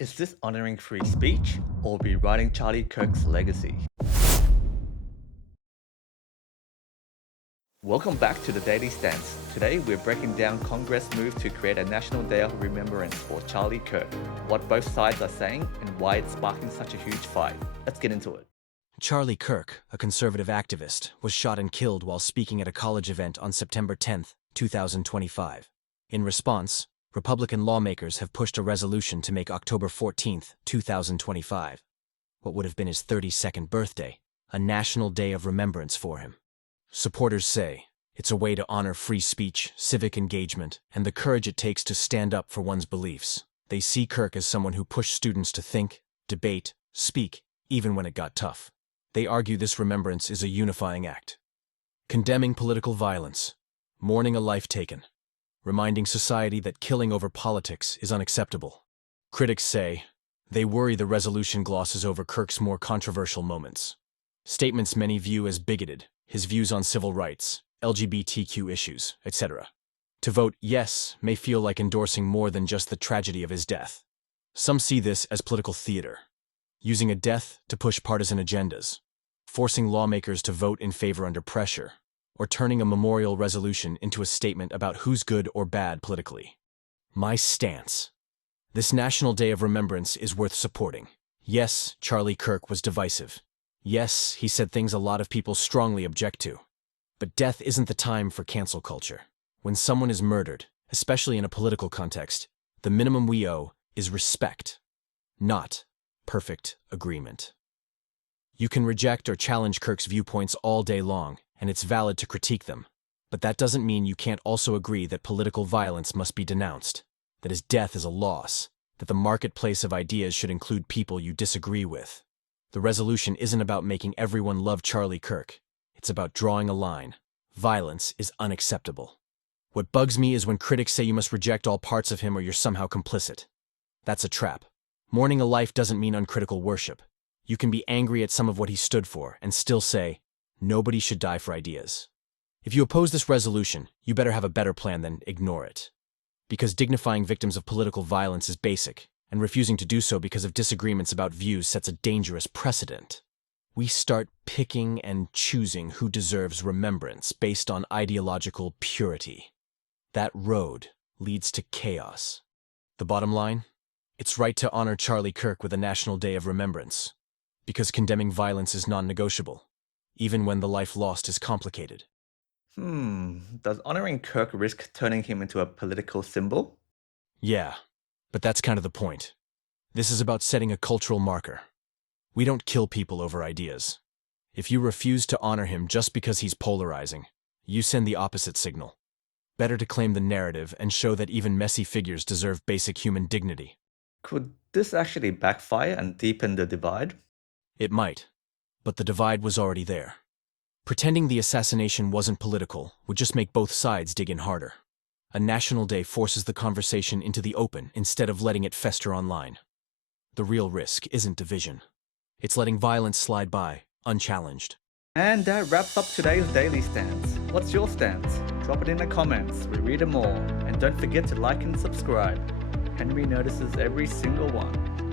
Is this honoring free speech or rewriting Charlie Kirk's legacy? Welcome back to the Daily Stance. Today we're breaking down Congress' move to create a National Day of Remembrance for Charlie Kirk, what both sides are saying, and why it's sparking such a huge fight. Let's get into it. Charlie Kirk, a conservative activist, was shot and killed while speaking at a college event on September 10, 2025. In response, Republican lawmakers have pushed a resolution to make October 14, 2025, what would have been his 32nd birthday, a National Day of Remembrance for him. Supporters say it's a way to honor free speech, civic engagement, and the courage it takes to stand up for one's beliefs. They see Kirk as someone who pushed students to think, debate, speak, even when it got tough. They argue this remembrance is a unifying act. Condemning political violence, mourning a life taken, reminding society that killing over politics is unacceptable. Critics say they worry the resolution glosses over Kirk's more controversial moments. Statements many view as bigoted, his views on civil rights, LGBTQ issues, etc. To vote yes may feel like endorsing more than just the tragedy of his death. Some see this as political theater, using a death to push partisan agendas, forcing lawmakers to vote in favor under pressure, or turning a memorial resolution into a statement about who's good or bad politically. My stance. This National Day of Remembrance is worth supporting. Yes, Charlie Kirk was divisive. Yes, he said things a lot of people strongly object to. But death isn't the time for cancel culture. When someone is murdered, especially in a political context, the minimum we owe is respect, not perfect agreement. You can reject or challenge Kirk's viewpoints all day long, and it's valid to critique them. But that doesn't mean you can't also agree that political violence must be denounced, that his death is a loss, that the marketplace of ideas should include people you disagree with. The resolution isn't about making everyone love Charlie Kirk. It's about drawing a line. Violence is unacceptable. What bugs me is when critics say you must reject all parts of him or you're somehow complicit. That's a trap. Mourning a life doesn't mean uncritical worship. You can be angry at some of what he stood for and still say, nobody should die for ideas. If you oppose this resolution, you better have a better plan than ignore it. Because dignifying victims of political violence is basic, and refusing to do so because of disagreements about views sets a dangerous precedent. We start picking and choosing who deserves remembrance based on ideological purity. That road leads to chaos. The bottom line? It's right to honor Charlie Kirk with a National Day of Remembrance, because condemning violence is non-negotiable, even when the life lost is complicated. Does honoring Kirk risk turning him into a political symbol? Yeah, but that's kind of the point. This is about setting a cultural marker. We don't kill people over ideas. If you refuse to honor him just because he's polarizing, you send the opposite signal. Better to claim the narrative and show that even messy figures deserve basic human dignity. Could this actually backfire and deepen the divide? It might, but the divide was already there. Pretending the assassination wasn't political would just make both sides dig in harder. A national day forces the conversation into the open instead of letting it fester online. The real risk isn't division. It's letting violence slide by, unchallenged. And that wraps up today's Daily Stance. What's your stance? Drop it in the comments, we read them all. And don't forget to like and subscribe. Henry notices every single one.